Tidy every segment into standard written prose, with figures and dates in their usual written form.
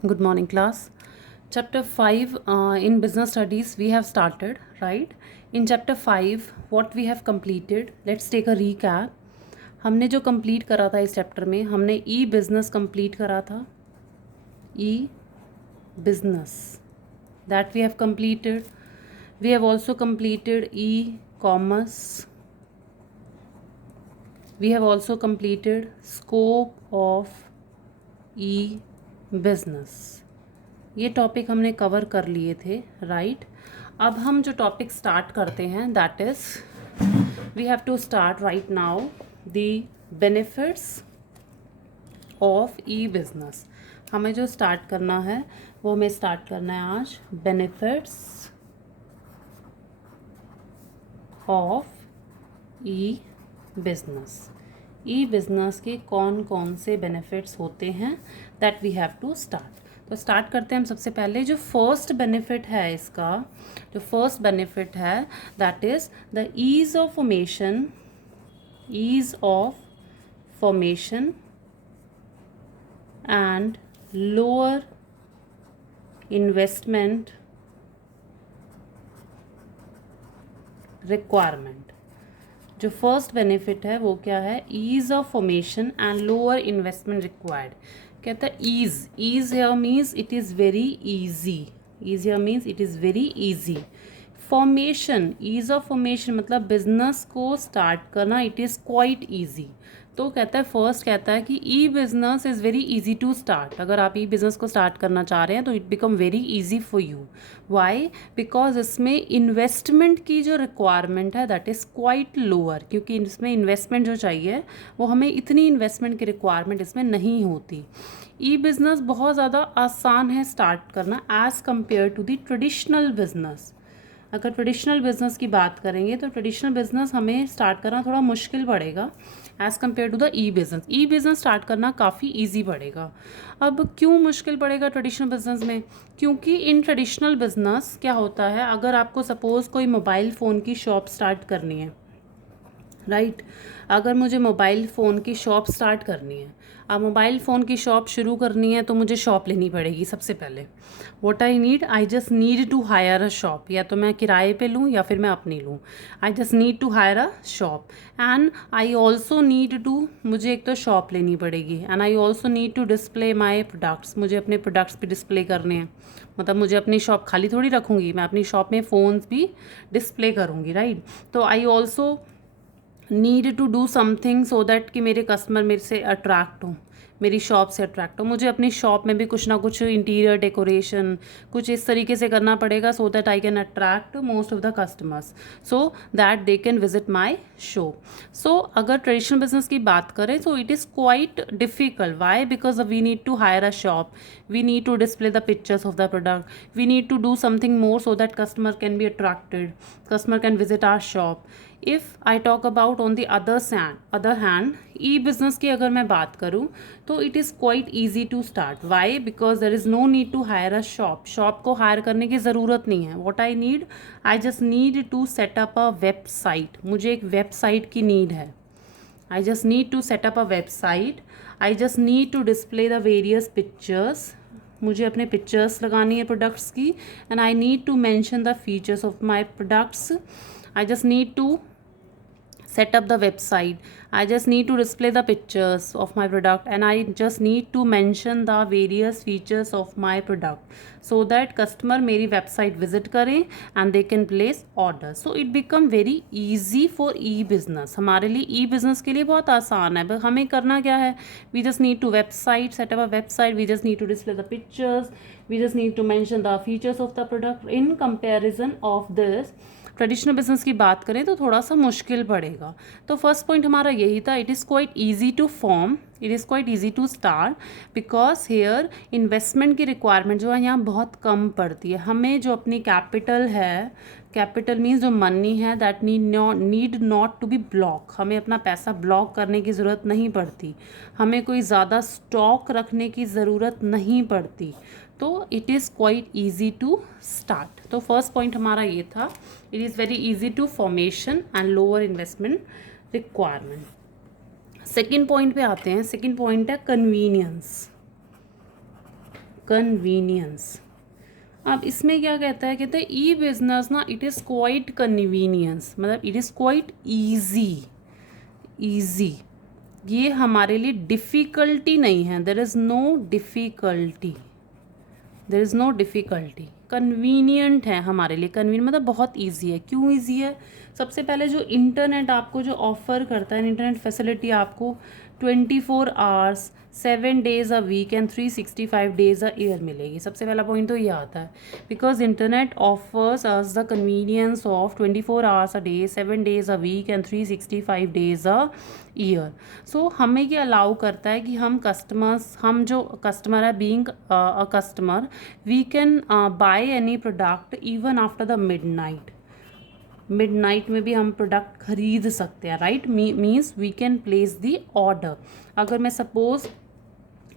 Good morning, class. Chapter 5 in business studies we have started, right? In chapter 5, what we have completed, let's take a recap. हमने जो complete करा था इस chapter में, हमने e-business complete करा था. E-business. That we have completed. We have also completed e-commerce. We have also completed scope of e-business. ये टॉपिक हमने कवर कर लिए थे, राइट? अब हम जो टॉपिक स्टार्ट करते हैं, that is we have to start right now the benefits of e business. हमें जो स्टार्ट करना है वो हमें स्टार्ट करना है आज benefits of e business. E business के कौन कौन से बेनिफिट्स होते हैं, that we have to start. तो स्टार्ट करते हैं हम. सबसे पहले जो फर्स्ट बेनिफिट है इसका, जो फर्स्ट बेनिफिट है that is the ease of formation. Ease of formation and lower investment requirement. जो फर्स्ट बेनिफिट है वो क्या है? Ease of formation and lower investment required. कहता है ease. Ease here means it is very easy. Ease here means it is very easy. Formation, ease of formation मतलब business को start करना, इट इज़ क्वाइट ईजी. तो कहता है first कहता है कि e business is very easy to start. अगर आप ई बिज़नेस को स्टार्ट करना चाह रहे हैं तो it become very easy for you. Why? Because इसमें इन्वेस्टमेंट की जो रिक्वायरमेंट है दैट इज़ क्वाइट लोअर. क्योंकि इसमें इन्वेस्टमेंट जो चाहिए वो हमें इतनी इन्वेस्टमेंट की रिक्वायरमेंट इसमें नहीं होती. ई बिज़नेस बहुत ज़्यादा आसान है स्टार्ट करना as compare to the traditional business. अगर ट्रेडिशनल बिज़नेस की बात करेंगे तो ट्रेडिशनल बिज़नेस हमें स्टार्ट करना थोड़ा मुश्किल पड़ेगा as compare to the e business. E business start करना काफ़ी ईजी पड़ेगा. अब क्यों मुश्किल पड़ेगा ट्रेडिशनल बिज़नेस में? क्योंकि इन ट्रेडिशनल बिज़नेस क्या होता है, अगर आपको सपोज़ कोई मोबाइल फ़ोन की शॉप स्टार्ट करनी है, राइट? अगर मुझे मोबाइल फ़ोन की शॉप स्टार्ट करनी है, अब मोबाइल फ़ोन की शॉप शुरू करनी है तो मुझे शॉप लेनी पड़ेगी. सबसे पहले what I need, I just need to hire a shop. या तो मैं किराए पे लूँ या फिर मैं अपनी लूँ. I just need to hire a shop and I also need to, मुझे एक तो शॉप लेनी पड़ेगी and I also need to display my products. मुझे अपने प्रोडक्ट्स भी डिस्प्ले करने हैं. मतलब मुझे अपनी शॉप खाली थोड़ी रखूँगी, मैं अपनी शॉप में फ़ोन्स भी डिस्प्ले करूँगी, राइट? तो I also need to do something so that कि मेरे कस्टमर मेरे से अट्रैक्ट हो, मेरी शॉप से अट्रैक्ट हो. मुझे अपनी शॉप में भी कुछ ना कुछ इंटीरियर डेकोरेशन कुछ इस तरीके से करना पड़ेगा so that I can attract most of the customers so that they can visit my show. So अगर ट्रेडिशनल बिजनेस की बात करें तो it is quite difficult. Why? Because we need to hire a shop, we need to display the pictures of the product, we need to do something more so that customer can be attracted, customer can visit our shop. If I talk about on the other hand e-business की अगर मैं बात करूँ तो it is quite easy to start. Why? Because there is no need to hire a shop. shop को hire करने की ज़रूरत नहीं है. What I need, I just need to set up a website. मुझे एक वेबसाइट की नीड है. I just need to set up a website. I just need to display the various pictures. मुझे अपने पिक्चर्स लगानी है प्रोडक्ट्स की and I need to mention the features of my products. I just need to set up the website. I just need to display the pictures of my product and I just need to mention the various features of my product so that customer मेरी website visit करें and they can place order. So it become very easy for e-business. हमारे लिए e-business के लिए बहुत आसान है. बस हमें करना क्या है? We just need to set up a website. We just need to display the pictures. We just need to mention the features of the product. In comparison of this traditional business की बात करें तो थोड़ा सा मुश्किल पड़ेगा. तो first point हमारा यही था, it is quite easy to form, it is quite easy to start because here investment की रिक्वायरमेंट जो है यहाँ बहुत कम पड़ती है. हमें जो अपनी कैपिटल है, कैपिटल मीन्स जो मनी है that need not to be block. हमें अपना पैसा ब्लॉक करने की ज़रूरत नहीं पड़ती. हमें कोई ज़्यादा स्टॉक रखने की ज़रूरत नहीं पड़ती. तो it is quite easy to start. तो फर्स्ट पॉइंट हमारा ये था, it is very easy to formation and lower investment requirement. Second point पे आते हैं. सेकेंड पॉइंट है कन्वीनियंस. कन्वीनियंस। अब इसमें क्या कहता है, कहते हैं ई बिजनेस ना इट इज़ क्वाइट कन्वीनियंस, मतलब it is quite easy. Easy, ये हमारे लिए डिफ़िकल्टी नहीं है, there is no difficulty, there is no difficulty. Convenient है हमारे लिए, कन्वीनियंट मतलब बहुत ईजी है। क्यों ईजी है? सबसे पहले जो इंटरनेट आपको जो ऑफ़र करता है, इंटरनेट फैसिलिटी आपको 24 hours 7 days a week and 365 days a year मिलेगी। सबसे पहला पॉइंट तो ये आता है, because internet offers us the convenience of 24 hours a day 7 days a week and 365 days a year. So हमें ये अलाउ करता है कि हम कस्टमर्स, हम जो कस्टमर है, being a customer, we can buy any product even after the midnight. Midnight में भी हम प्रोडक्ट खरीद सकते हैं, right. Means we can place the order. अगर मैं सपोज़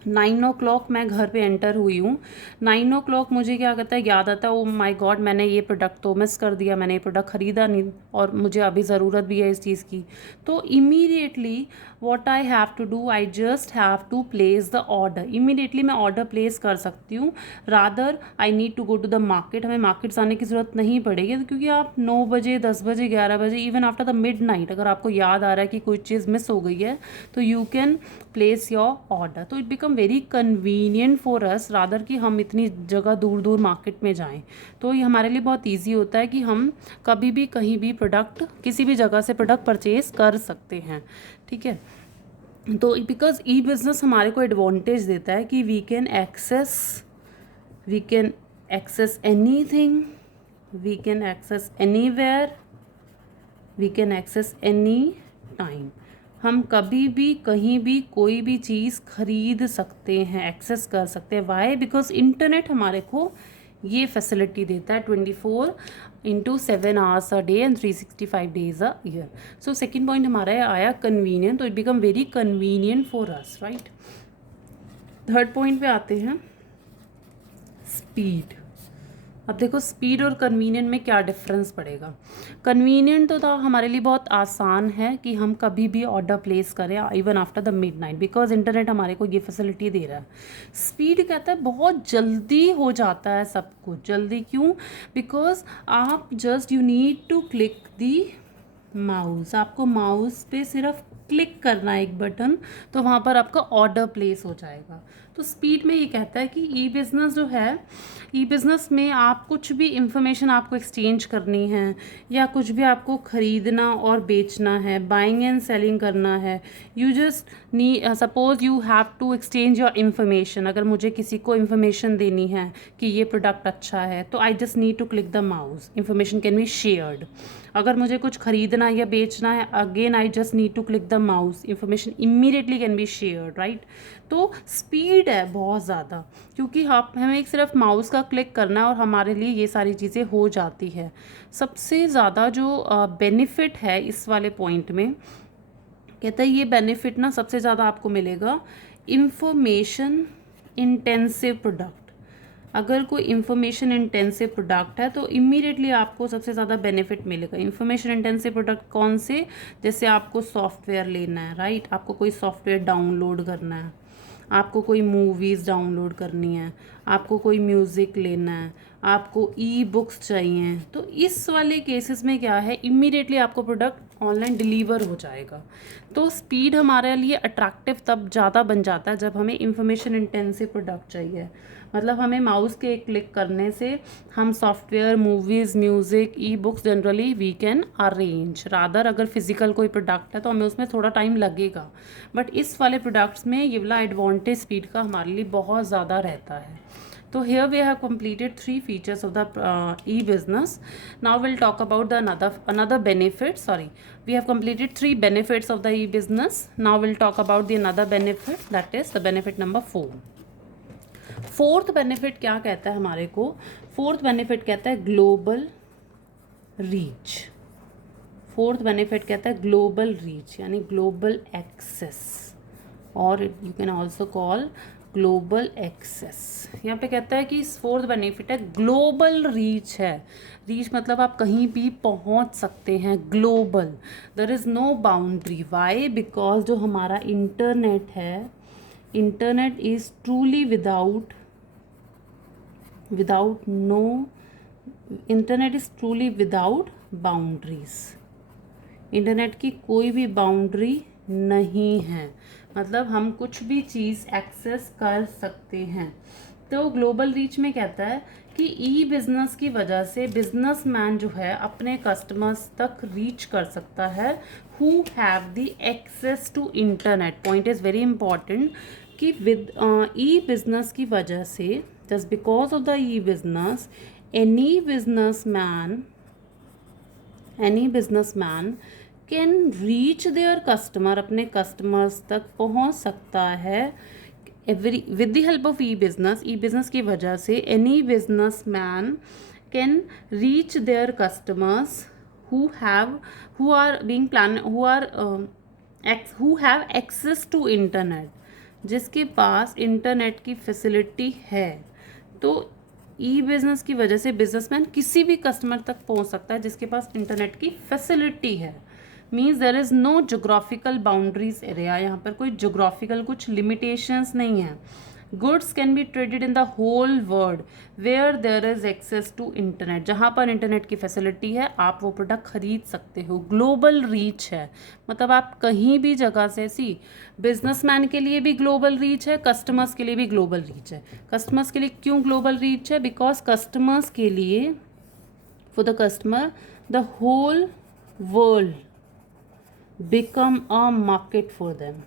9 o'clock मैं घर पे एंटर हुई हूँ, 9 o'clock मुझे क्या कहता है, याद आता है ओ माय गॉड मैंने ये प्रोडक्ट तो मिस कर दिया, मैंने ये प्रोडक्ट ख़रीदा नहीं और मुझे अभी ज़रूरत भी है इस चीज़ की। तो immediately what I have to do, I just have to place the order. Immediately मैं ऑर्डर प्लेस कर सकती हूँ, rather I need to go to the market. हमें मार्केट जाने की ज़रूरत नहीं पड़ेगी, क्योंकि आप 9 बजे 10 बजे 11 बजे even after the mid night अगर आपको याद आ रहा है कि कोई चीज़ मिस हो गई है तो you can place your order. तो it become very convenient for us, rather कि हम इतनी जगह दूर दूर मार्केट में जाएं। तो ये हमारे लिए बहुत ईजी होता है कि हम कभी भी कहीं भी प्रोडक्ट किसी भी जगह से प्रोडक्ट परचेज कर सकते हैं, ठीक है। तो बिकॉज ई बिज़नेस हमारे को एडवांटेज देता है कि we can access anything, we can access anywhere, we can access any time. हम कभी भी कहीं भी कोई भी चीज़ खरीद सकते हैं, एक्सेस कर सकते हैं। वाई? बिकॉज इंटरनेट हमारे को ये फैसिलिटी देता है 24/7 hours a day and 365 days a year. So second point हमारा आया कन्वीनियंट, तो it become very convenient for us, right. Third point पे आते हैं, स्पीड। अब देखो स्पीड और कन्वीनियंट में क्या डिफरेंस पड़ेगा। कन्वीनियंट तो था हमारे लिए बहुत आसान है कि हम कभी भी ऑर्डर प्लेस करें even after the midnight, because internet हमारे को ये फैसिलिटी दे रहा है। स्पीड कहता है बहुत जल्दी हो जाता है सब कुछ। जल्दी क्यों? बिकॉज आप just you need to click the mouse, आपको माउस पे सिर्फ क्लिक करना है एक बटन, तो वहाँ पर आपका ऑर्डर प्लेस हो जाएगा। तो स्पीड में ये कहता है कि ई बिज़नेस जो है, ई बिज़नेस में आप कुछ भी इंफॉर्मेशन आपको एक्सचेंज करनी है या कुछ भी आपको ख़रीदना और बेचना है, बाइंग एंड सेलिंग करना है, you just need suppose you have to exchange your information. अगर मुझे किसी को इन्फॉर्मेशन देनी है कि ये प्रोडक्ट अच्छा है, तो I just need to click the mouse, information can be shared. अगर मुझे कुछ खरीदना या बेचना है, again I just need to click the mouse, information immediately can be shared, right. तो स्पीड है बहुत ज़्यादा, क्योंकि हमें एक सिर्फ माउस का क्लिक करना है और हमारे लिए ये सारी चीज़ें हो जाती है। सबसे ज़्यादा जो बेनिफिट है इस वाले पॉइंट में, कहता है ये बेनिफिट ना सबसे ज़्यादा आपको मिलेगा इंफॉर्मेशन इंटेंसिव प्रोडक्ट। अगर कोई इंफॉर्मेशन इंटेंसिव प्रोडक्ट है तो इमीडिएटली आपको सबसे ज़्यादा बेनिफिट मिलेगा। इंफॉर्मेशन इंटेंसिव प्रोडक्ट कौन से? जैसे आपको सॉफ्टवेयर लेना है, राइट, आपको कोई सॉफ्टवेयर डाउनलोड करना है, आपको कोई मूवीज़ डाउनलोड करनी है, आपको कोई म्यूज़िक लेना है, आपको ई बुक्स चाहिए, तो इस वाले केसेस में क्या है, इमीडिएटली आपको प्रोडक्ट ऑनलाइन डिलीवर हो जाएगा। तो स्पीड हमारे लिए अट्रैक्टिव तब ज़्यादा बन जाता है जब हमें इंफॉर्मेशन इंटेंसिव प्रोडक्ट चाहिए। मतलब हमें माउस के क्लिक करने से हम software, movies, music, e books generally we can arrange. Rather अगर फिजिकल कोई प्रोडक्ट है तो हमें उसमें थोड़ा टाइम लगेगा, बट इस वाले प्रोडक्ट्स में ये वाला एडवांटेज स्पीड का हमारे लिए बहुत ज़्यादा रहता है। So here we have completed 3 features of the e-business. Now we'll talk about the another benefit. Sorry, we have completed 3 benefits of the e-business. Now we'll talk about the another benefit, that is the benefit number 4. Fourth benefit क्या कहता है हमारे को? Fourth benefit कहता है global reach. Fourth benefit कहता है global reach, यानी ग्लोबल एक्सेस, और you can also call global access. यहाँ पे कहता है कि फोर्थ बेनिफिट है ग्लोबल रीच है। रीच मतलब आप कहीं भी पहुँच सकते हैं, global, there is no boundary. Why? Because जो हमारा इंटरनेट है, internet is truly without without no, internet is truly without boundaries. Internet की कोई भी बाउंड्री नहीं है, मतलब हम कुछ भी चीज़ एक्सेस कर सकते हैं। तो ग्लोबल रीच में कहता है कि ई बिजनेस की वजह से बिजनेसमैन जो है अपने कस्टमर्स तक रीच कर सकता है who have the access to internet. Point is very important कि विद ई बिजनेस की वजह से, just because of the e business, any businessman can reach their customer, अपने कस्टमर्स तक पहुंच सकता है with the help of e business की वजह से any businessman can reach their customers who have who are being plan who are who have access to internet, जिसके पास इंटरनेट की फैसिलिटी है। तो ई बिजनेस की वजह से बिजनेसमैन किसी भी कस्टमर तक पहुंच सकता है जिसके पास इंटरनेट की फैसिलिटी है। Means there is no geographical boundaries area, यहाँ पर कोई जोग्राफिकल कुछ लिमिटेशंस नहीं है। Goods can be traded in the whole world where there is access to internet, जहाँ पर इंटरनेट की फैसिलिटी है आप वो प्रोडक्ट खरीद सकते हो। ग्लोबल रीच है, मतलब आप कहीं भी जगह से, सी बिजनेसमैन के लिए भी ग्लोबल रीच है, कस्टमर्स के लिए भी ग्लोबल रीच है। कस्टमर्स के लिए क्यों ग्लोबल रीच है? बिकॉज कस्टमर्स के लिए, for the customer the whole world become a market for them.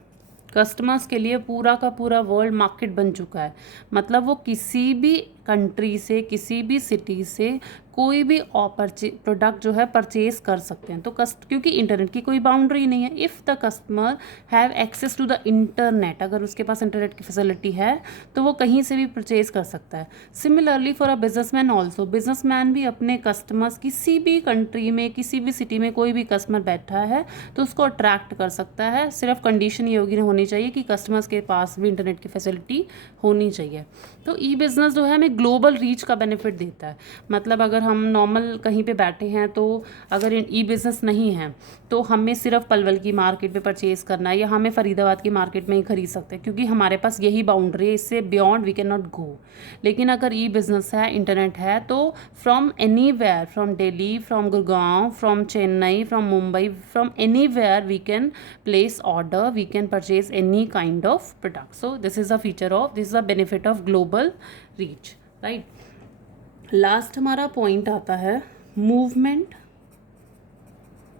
Customers के लिए पूरा का पूरा वर्ल्ड मार्केट बन चुका है, मतलब वो किसी भी कंट्री से, किसी भी सिटी से कोई भी प्रोडक्ट जो है परचेज कर सकते हैं। तो क्योंकि इंटरनेट की कोई बाउंड्री नहीं है। If the customer have access to the internet, अगर उसके पास इंटरनेट की फैसिलिटी है तो वो कहीं से भी परचेज कर सकता है। Similarly for a businessman also, businessman भी अपने कस्टमर्स किसी भी कंट्री में, किसी भी सिटी में कोई भी कस्टमर बैठा है तो उसको अट्रैक्ट कर सकता है। सिर्फ कंडीशन ये होनी चाहिए कि कस्टमर्स के पास भी इंटरनेट की फैसिलिटी होनी चाहिए। तो ई बिज़नेस जो है हमें ग्लोबल रीच का बेनिफिट देता है। मतलब अगर हम नॉर्मल कहीं पे बैठे हैं तो अगर ई बिज़नेस नहीं है तो हमें सिर्फ पलवल की मार्केट में परचेज करना है या हमें फरीदाबाद की मार्केट में ही खरीद सकते हैं, क्योंकि हमारे पास यही बाउंड्री है, इससे beyond we can not go. लेकिन अगर ई बिज़नेस है, इंटरनेट है, तो from anywhere, from Delhi, from Gurgaon, from Chennai, from Mumbai, from anywhere we can place order, we can purchase any kind of product. So this is a benefit of global reach, right. Last हमारा point आता है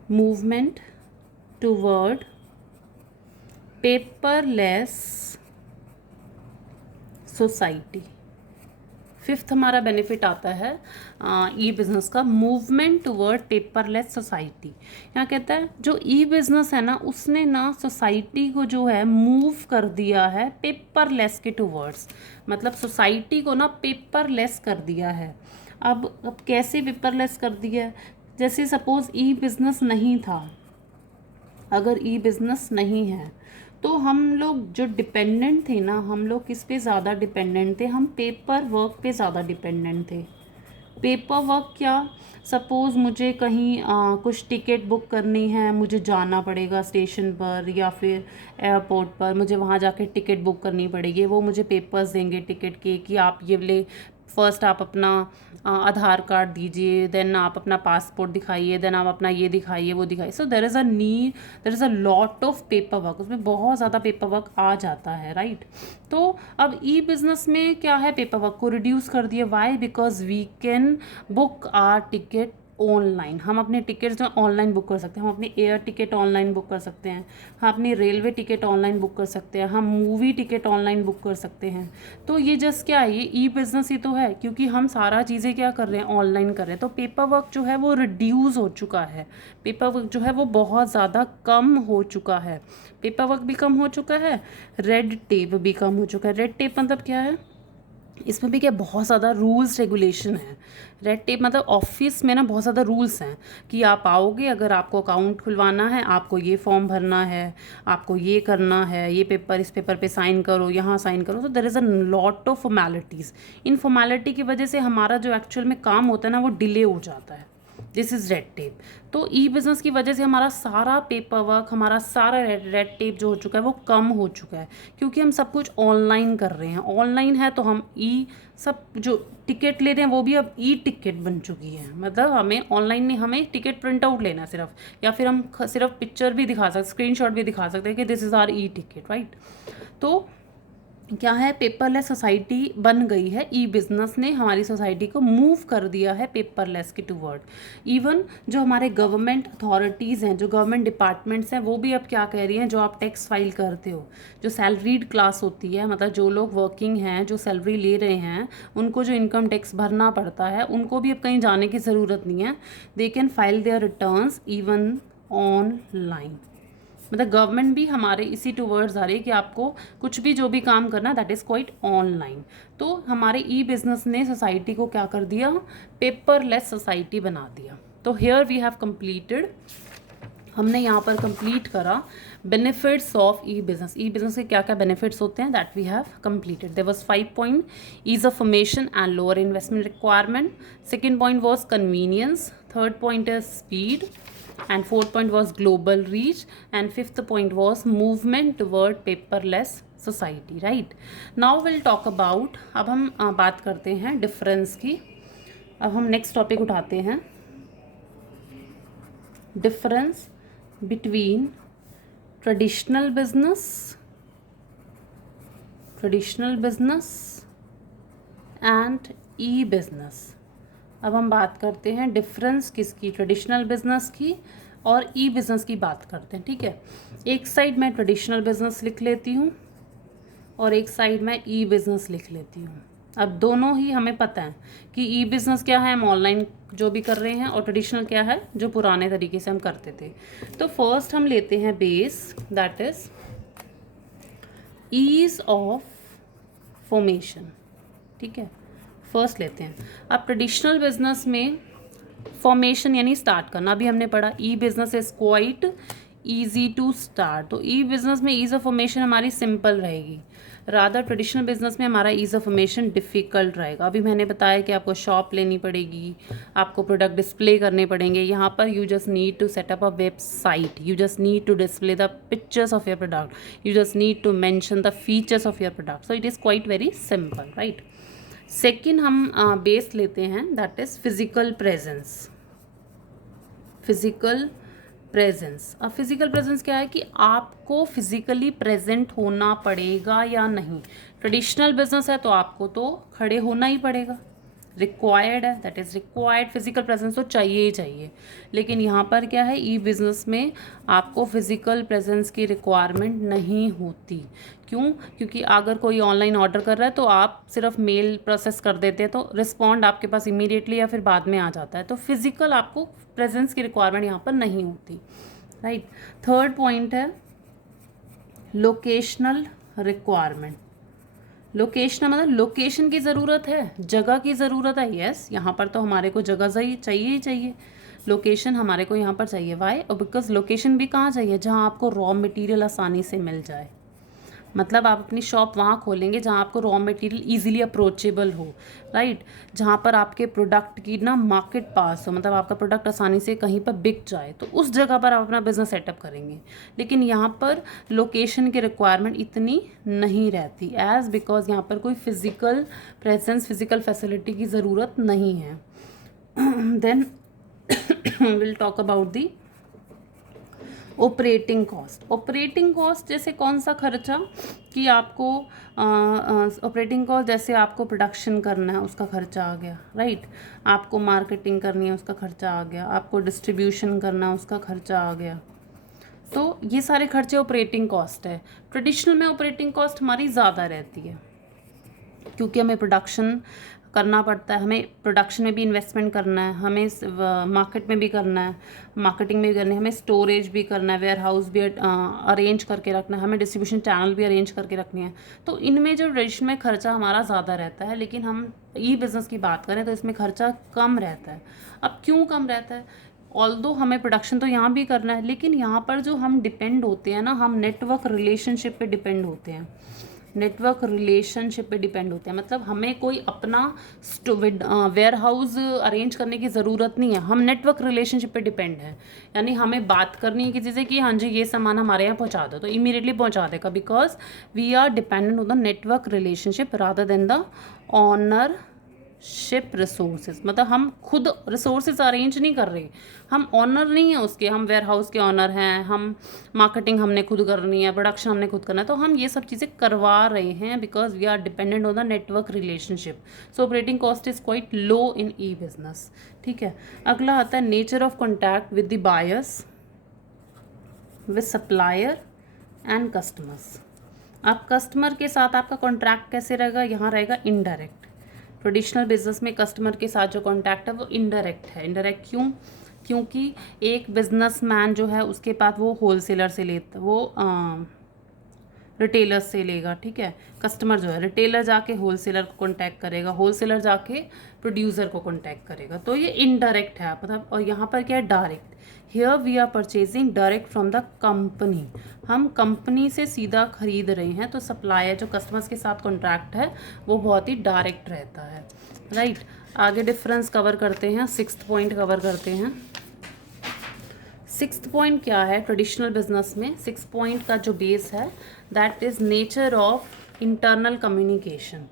movement toward paperless society. Fifth हमारा benefit आता है e business का, movement toward paperless society. यहाँ कहता है जो ई बिज़नेस है ना, उसने ना सोसाइटी को जो है मूव कर दिया है पेपरलेस के टूवर्ड्स, मतलब सोसाइटी को ना पेपरलेस कर दिया है। अब कैसे पेपरलेस कर दिया है? जैसे सपोज ई बिज़नेस नहीं था, अगर ई बिज़नेस नहीं है तो हम लोग जो डिपेंडेंट थे ना, हम लोग किस पे ज़्यादा डिपेंडेंट थे? हम पेपर वर्क पे ज़्यादा डिपेंडेंट थे। पेपर वर्क क्या? सपोज़ मुझे कहीं कुछ टिकट बुक करनी है, मुझे जाना पड़ेगा स्टेशन पर या फिर एयरपोर्ट पर, मुझे वहाँ जाके टिकट बुक करनी पड़ेगी। वो मुझे पेपर्स देंगे टिकट के कि आप ये ले, फर्स्ट आप अपना आधार कार्ड दीजिए, देन आप अपना पासपोर्ट दिखाइए, देन आप अपना ये दिखाइए, वो दिखाइए। So there is a lot of paper work, उसमें बहुत ज़्यादा पेपर वर्क आ जाता है, राइट। तो अब ई बिज़नेस में क्या है, पेपर वर्क को रिड्यूस कर दिया। Why? Because we can book our ticket online. हम अपने टिकट्स जो ऑनलाइन बुक कर सकते हैं, हम अपनी एयर टिकट ऑनलाइन बुक कर सकते हैं, हम अपनी रेलवे टिकट ऑनलाइन बुक कर सकते हैं, हम मूवी टिकट ऑनलाइन बुक कर सकते हैं। तो ये जस्ट क्या है, ये ई बिज़नेस ही तो है, क्योंकि हम सारा चीज़ें क्या कर रहे हैं, ऑनलाइन कर रहे हैं। तो पेपर वर्क जो है वो रिड्यूस हो चुका है, पेपर वर्क जो है वो बहुत ज़्यादा कम हो चुका है। पेपर वर्क भी कम हो चुका है, रेड टेप भी कम हो चुका है। रेड टेप मतलब क्या है? इसमें भी क्या, बहुत ज़्यादा रूल्स रेगुलेशन है। रेड टेप मतलब ऑफिस में ना बहुत ज़्यादा रूल्स हैं कि आप आओगे, अगर आपको अकाउंट खुलवाना है, आपको ये फॉर्म भरना है, आपको ये करना है, ये पेपर, इस पेपर पे साइन करो, यहाँ साइन करो। तो there is a lot of formalities. इन फॉर्मेलिटी की वजह से हमारा जो एक्चुअल में काम होता है ना, वो डिले हो जाता है। This is red tape. तो ई बिज़नेस की वजह से हमारा सारा पेपर वर्क, हमारा सारा रेड टेप जो हो चुका है वो कम हो चुका है, क्योंकि हम सब कुछ ऑनलाइन कर रहे हैं। ऑनलाइन है तो हम ई सब जो टिकट ले रहे हैं वो भी अब ई टिकट बन चुकी है। मतलब हमें ऑनलाइन नहीं, हमें टिकट प्रिंट आउट लेना है सिर्फ, या फिर हम सिर्फ पिक्चर भी दिखा सकते, स्क्रीनशॉट भी दिखा सकते हैं कि this is R e ticket, right. तो क्या है, पेपरलेस सोसाइटी बन गई है। ई बिज़नेस ने हमारी सोसाइटी को मूव कर दिया है पेपरलेस की टूवर्ड। इवन जो हमारे गवर्नमेंट अथॉरिटीज़ हैं, जो गवर्नमेंट डिपार्टमेंट्स हैं, वो भी अब क्या कह रही हैं, जो आप टैक्स फाइल करते हो, जो सैलरीड क्लास होती है, मतलब जो लोग वर्किंग हैं, जो सैलरी ले रहे हैं, उनको जो इनकम टैक्स भरना पड़ता है, उनको भी अब कहीं जाने की ज़रूरत नहीं है। They can file there returns even online. मतलब गवर्नमेंट भी हमारे इसी टूवर्ड्स आ रही है कि आपको कुछ भी जो भी काम करना है दैट इज़ क्वाइट ऑनलाइन। तो हमारे ई बिज़नेस ने सोसाइटी को क्या कर दिया, पेपरलेस सोसाइटी बना दिया। तो हेयर वी हैव कंप्लीटेड, हमने यहाँ पर कंप्लीट करा benefits of e business. E business के क्या क्या बेनिफिट्स होते हैं that we have completed. There was 5 point, ease of formation and lower investment requirement. Second point was convenience. Third point is speed, and fourth point was global reach, and fifth point was movement toward paperless society, right? Now we'll talk about, अब हम बात करते हैं difference की। अब हम next topic उठाते हैं, difference between traditional business and e business. अब हम बात करते हैं डिफरेंस किसकी, ट्रेडिशनल बिजनेस की और ई बिज़नेस की बात करते हैं, ठीक है। एक साइड मैं ट्रेडिशनल बिजनेस लिख लेती हूँ और एक साइड मैं ई बिज़नेस लिख लेती हूँ। अब दोनों ही हमें पता है कि ई बिज़नेस क्या है, हम ऑनलाइन जो भी कर रहे हैं, और ट्रेडिशनल क्या है, जो पुराने तरीके से हम करते थे। तो फर्स्ट हम लेते हैं base, that is ease of formation, ठीक है। फर्स्ट लेते हैं। अब ट्रेडिशनल बिजनेस में फॉर्मेशन यानी स्टार्ट करना अभी हमने पढ़ा। E business is quite easy to start. तो ई बिजनेस में ईज ऑफ फॉर्मेशन हमारी सिंपल रहेगी, रादर ट्रेडिशनल बिजनेस में हमारा ईज ऑफ फॉर्मेशन डिफ़िकल्ट रहेगा। अभी मैंने बताया कि आपको शॉप लेनी पड़ेगी, आपको प्रोडक्ट डिस्प्ले करने पड़ेंगे। यहाँ पर you just need to set up a website, you just need to display the pictures of your product, you just need to mention the features of your product. So it is quite very simple, right. Second हम base लेते हैं, that is physical presence. Physical presence, अब physical presence क्या है कि आपको physically present होना पड़ेगा या नहीं। ट्रेडिशनल बिजनेस है तो आपको तो खड़े होना ही पड़ेगा, रिक्वायर्ड है, that is required, physical presence तो चाहिए ही चाहिए। लेकिन यहाँ पर क्या है, ई बिज़नेस में आपको फिजिकल प्रेजेंस की रिक्वायरमेंट नहीं होती। क्यों? क्योंकि अगर कोई ऑनलाइन ऑर्डर कर रहा है तो आप सिर्फ मेल प्रोसेस कर देते हैं तो रिस्पॉन्ड आपके पास इमीडिएटली या फिर बाद में आ जाता है। तो फिजिकल आपको प्रेजेंस की रिक्वायरमेंट यहाँ पर नहीं होती, राइट। थर्ड पॉइंट है लोकेशनल रिक्वायरमेंट। लोकेशन मतलब लोकेशन की ज़रूरत है, जगह की ज़रूरत है। यस, यहाँ पर तो हमारे को जगह चाहिए ही चाहिए, लोकेशन हमारे को यहाँ पर चाहिए। वाई? और बिकॉज लोकेशन भी कहाँ चाहिए, जहाँ आपको रॉ मटेरियल आसानी से मिल जाए। मतलब आप अपनी शॉप वहाँ खोलेंगे जहाँ आपको रॉ मटेरियल इजीली अप्रोचेबल हो, राइट। जहाँ पर आपके प्रोडक्ट की ना मार्केट पास हो, मतलब आपका प्रोडक्ट आसानी से कहीं पर बिक जाए, तो उस जगह पर आप अपना बिजनेस सेटअप करेंगे। लेकिन यहाँ पर लोकेशन की रिक्वायरमेंट इतनी नहीं रहती, एज बिकॉज यहाँ पर कोई फिजिकल प्रेजेंस, फिजिकल फैसिलिटी की ज़रूरत नहीं है। Then will talk about the operating cost. Operating cost जैसे कौन सा खर्चा कि आपको ऑपरेटिंग कॉस्ट जैसे आपको प्रोडक्शन करना है उसका खर्चा आ गया, राइट। आपको मार्केटिंग करनी है उसका खर्चा आ गया, आपको डिस्ट्रीब्यूशन करना है उसका खर्चा आ गया। तो ये सारे खर्चे ऑपरेटिंग कॉस्ट है। ट्रेडिशनल में ऑपरेटिंग कॉस्ट हमारी ज़्यादा रहती है क्योंकि हमें प्रोडक्शन करना पड़ता है, हमें प्रोडक्शन में भी इन्वेस्टमेंट करना है, हमें मार्केट में भी करना है, मार्केटिंग में भी करनी है, हमें स्टोरेज भी करना है, वेयर हाउस भी अरेंज करके रखना है, हमें डिस्ट्रीब्यूशन चैनल भी अरेंज करके रखनी है। तो इनमें जो ट्रेडिशनल में खर्चा हमारा ज़्यादा रहता है, लेकिन हम ई बिज़नेस की बात करें तो इसमें खर्चा कम रहता है। अब क्यों कम रहता है? ऑल्दो हमें प्रोडक्शन तो यहाँ भी करना है, लेकिन यहाँ पर जो हम डिपेंड होते हैं ना, हम नेटवर्क रिलेशनशिप पे डिपेंड होते हैं। नेटवर्क रिलेशनशिप पे डिपेंड होते हैं, मतलब हमें कोई अपना वेयर हाउस अरेंज करने की ज़रूरत नहीं है, हम नेटवर्क रिलेशनशिप पे डिपेंड है। यानी हमें बात करनी है किसी से कि हाँ जी ये सामान हमारे यहाँ पहुँचा दो, तो इमीडिएटली पहुँचा देगा, because we are dependent on the network relationship rather than the ownership resources. मतलब हम खुद रिसोर्सेज अरेंज नहीं कर रहे, हम ऑनर नहीं है उसके, हम वेयर हाउस के ऑनर हैं, हम मार्केटिंग हमने खुद करनी है, प्रोडक्शन हमने खुद करना है, तो हम ये सब चीज़ें करवा रहे हैं because we are dependent on the network relationship. So operating cost is quite low in e business. ठीक है, अगला आता है nature of contact with the buyers, with supplier and customers. अब कस्टमर के साथ आपका कॉन्ट्रैक्ट कैसे रहेगा, यहाँ रहेगा इनडायरेक्ट। ट्रेडिशनल बिजनेस में कस्टमर के साथ जो कॉन्टैक्ट है वो इनडायरेक्ट है। इनडायरेक्ट क्यों? क्योंकि एक बिजनेसमैन जो है उसके पास वो होलसेलर से लेता, वो रिटेलर से लेगा। ठीक है, कस्टमर जो है रिटेलर जाके होलसेलर को कॉन्टैक्ट करेगा, होलसेलर जाके प्रोड्यूसर को कॉन्टैक्ट करेगा, तो ये इनडायरेक्ट है मतलब। और यहाँ पर क्या है, direct. Here we are purchasing direct from the company, हम कंपनी से सीधा खरीद रहे हैं, तो सप्लायर जो कस्टमर्स के साथ कॉन्ट्रैक्ट है वो बहुत ही डायरेक्ट रहता है। राइट, आगे डिफरेंस कवर करते हैं, 6th पॉइंट कवर करते हैं। 6th पॉइंट क्या है ट्रेडिशनल बिजनेस में? 6th पॉइंट का जो बेस है that is nature of internal communication.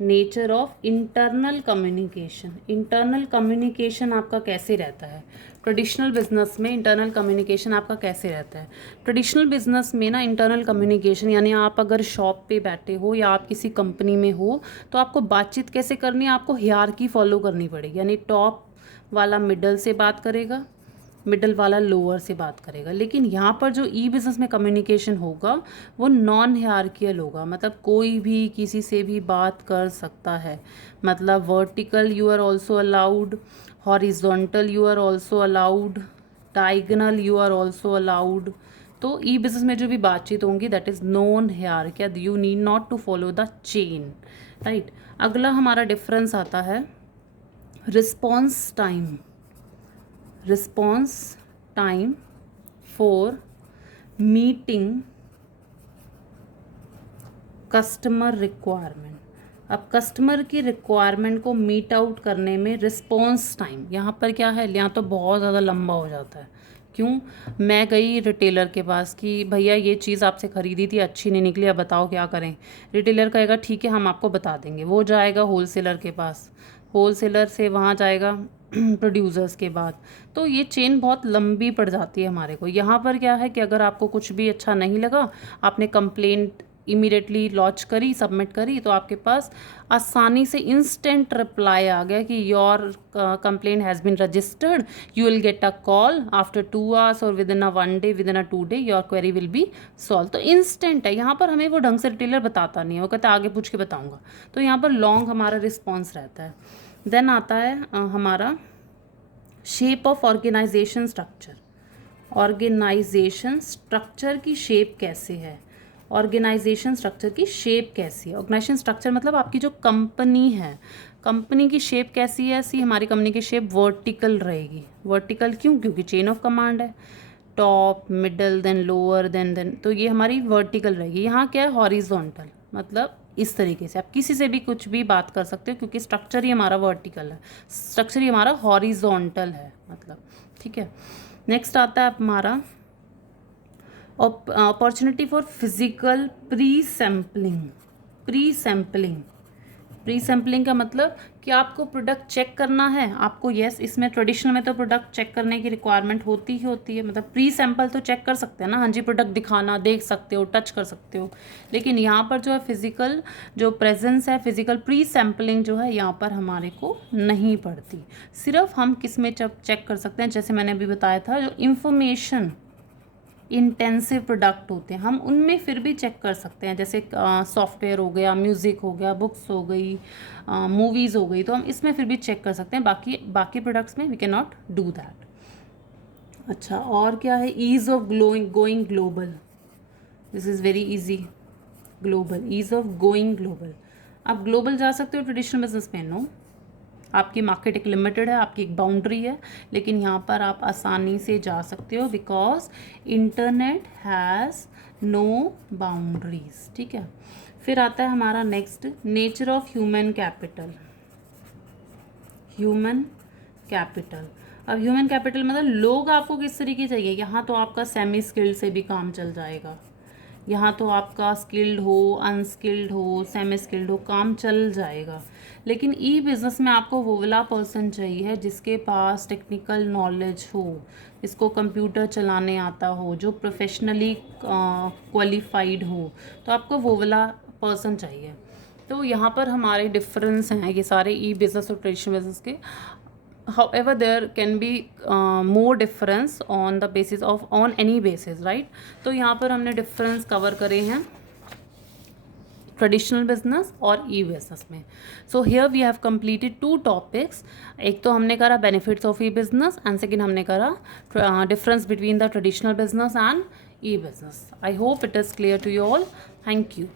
Nature of internal communication. Internal communication आपका कैसे रहता है ट्रेडिशनल बिजनेस में? इंटरनल कम्युनिकेशन आपका कैसे रहता है ट्रेडिशनल बिजनेस में ना? इंटरनल कम्युनिकेशन यानी आप अगर शॉप पे बैठे हो या आप किसी कंपनी में हो तो आपको बातचीत कैसे करनी है, आपको हियरार्की फॉलो करनी पड़ेगी। यानी टॉप वाला मिडल से बात करेगा, मिडल वाला लोअर से बात करेगा। लेकिन यहाँ पर जो ई बिज़नेस में कम्युनिकेशन होगा वो नॉन हियरार्कियल होगा, मतलब कोई भी किसी से भी बात कर सकता है। मतलब vertical you are also allowed, horizontal you are also allowed, diagonal you are also allowed. तो ई बिज़नेस में जो भी बातचीत होंगी that is non hierarchical, you need not to follow the chain. Right, अगला हमारा डिफरेंस आता है response time. Response time for meeting customer requirement. अब कस्टमर की रिक्वायरमेंट को मीट आउट करने में रिस्पॉन्स टाइम यहाँ पर क्या है, यहाँ तो बहुत ज़्यादा लंबा हो जाता है। क्यों? मैं गई रिटेलर के पास कि भैया ये चीज़ आपसे ख़रीदी थी, अच्छी नहीं निकली, अब बताओ क्या करें। रिटेलर कहेगा ठीक है हम आपको बता देंगे, वो जाएगा होलसेलर के पास, होलसेलर से वहाँ जाएगा प्रोड्यूसर्स के बाद, तो ये चेन बहुत लंबी पड़ जाती है हमारे को। यहाँ पर क्या है कि अगर आपको कुछ भी अच्छा नहीं लगा, आपने कंप्लेंट इमीडिएटली लॉन्च करी, सबमिट करी, तो आपके पास आसानी से इंस्टेंट रिप्लाई आ गया कि your complaint has been registered, you will get a call after 2 hours और within a 1 day, within a 2 day your query will be solve. तो इंस्टेंट है, यहाँ पर हमें वो ढंग से रिटेलर बताता नहीं है, वो कहता है आगे पूछ के बताऊँगा, तो यहाँ पर लॉन्ग हमारा रिस्पॉन्स रहता है। देन आता है हमारा shape of organisation structure. Organisation structure की शेप कैसे है, ऑर्गेनाइजेशन स्ट्रक्चर की शेप कैसी है? ऑर्गेनाइजेशन स्ट्रक्चर मतलब आपकी जो कंपनी है, कंपनी की शेप कैसी है? ऐसी हमारी कंपनी की शेप वर्टिकल रहेगी। वर्टिकल क्यों? क्योंकि चेन ऑफ कमांड है, top middle then lower then, तो ये हमारी वर्टिकल रहेगी। यहाँ क्या है, हॉरिजॉन्टल, मतलब इस तरीके से आप किसी से भी कुछ भी बात कर सकते हो, क्योंकि स्ट्रक्चर ही हमारा वर्टिकल है, स्ट्रक्चर ही हमारा हॉरिजॉन्टल है मतलब। ठीक है, नेक्स्ट आता है हमारा opportunity for physical pre sampling. Pre sampling, pre sampling का मतलब कि आपको प्रोडक्ट चेक करना है आपको। यस, इसमें ट्रेडिशनल में तो प्रोडक्ट चेक करने की रिक्वायरमेंट होती ही होती है, मतलब प्री सैंपल तो चेक कर सकते हैं ना, हाँ जी प्रोडक्ट दिखाना, देख सकते हो, टच कर सकते हो। लेकिन यहाँ पर जो है फिजिकल जो प्रेजेंस है, फिजिकल प्री सैम्पलिंग जो है यहाँ पर हमारे को नहीं पड़ती। सिर्फ हम किस में चेक कर सकते हैं, जैसे मैंने अभी बताया था जो इंफॉर्मेशन इंटेंसिव प्रोडक्ट होते हैं हम उनमें फिर भी चेक कर सकते हैं, जैसे सॉफ्टवेयर हो गया, म्यूज़िक हो गया, बुक्स हो गई, मूवीज़ हो गई, तो हम इसमें फिर भी चेक कर सकते हैं। बाकी प्रोडक्ट्स में we can not do that. अच्छा, और क्या है, ease of going global. This is very easy. Global, ease of going global. आप ग्लोबल जा सकते हो ट्रेडिशनल बिजनेस में? नो, आपकी मार्केट एक लिमिटेड है, आपकी एक बाउंड्री है, लेकिन यहाँ पर आप आसानी से जा सकते हो because internet has no boundaries. ठीक है, फिर आता है हमारा next, nature of human capital. Human capital, अब ह्यूमन कैपिटल मतलब लोग आपको किस तरीके चाहिए। यहाँ तो आपका सेमी स्किल्ड से भी काम चल जाएगा, यहाँ तो आपका स्किल्ड हो, अनस्किल्ड हो, सेमी स्किल्ड हो, काम चल जाएगा। लेकिन ई बिज़नेस में आपको वो वाला पर्सन चाहिए जिसके पास टेक्निकल नॉलेज हो, जिसको कंप्यूटर चलाने आता हो, जो प्रोफेशनली क्वालिफाइड हो, तो आपको वो वाला पर्सन चाहिए। तो यहाँ पर हमारे डिफरेंस हैं ये सारे ई बिज़नेस और ट्रेडिशनल बिजनेस के। however there can be more difference on the basis of on any basis, right? तो यहाँ पर हमने डिफरेंस कवर करे हैं ट्रेडिशनल बिजनेस और ई बिजनेस में। So here we have completed 2 topics. एक तो हमने करा benefits of e business and second हमने करा difference between the traditional business and e business. I hope it is clear to you all. Thank you.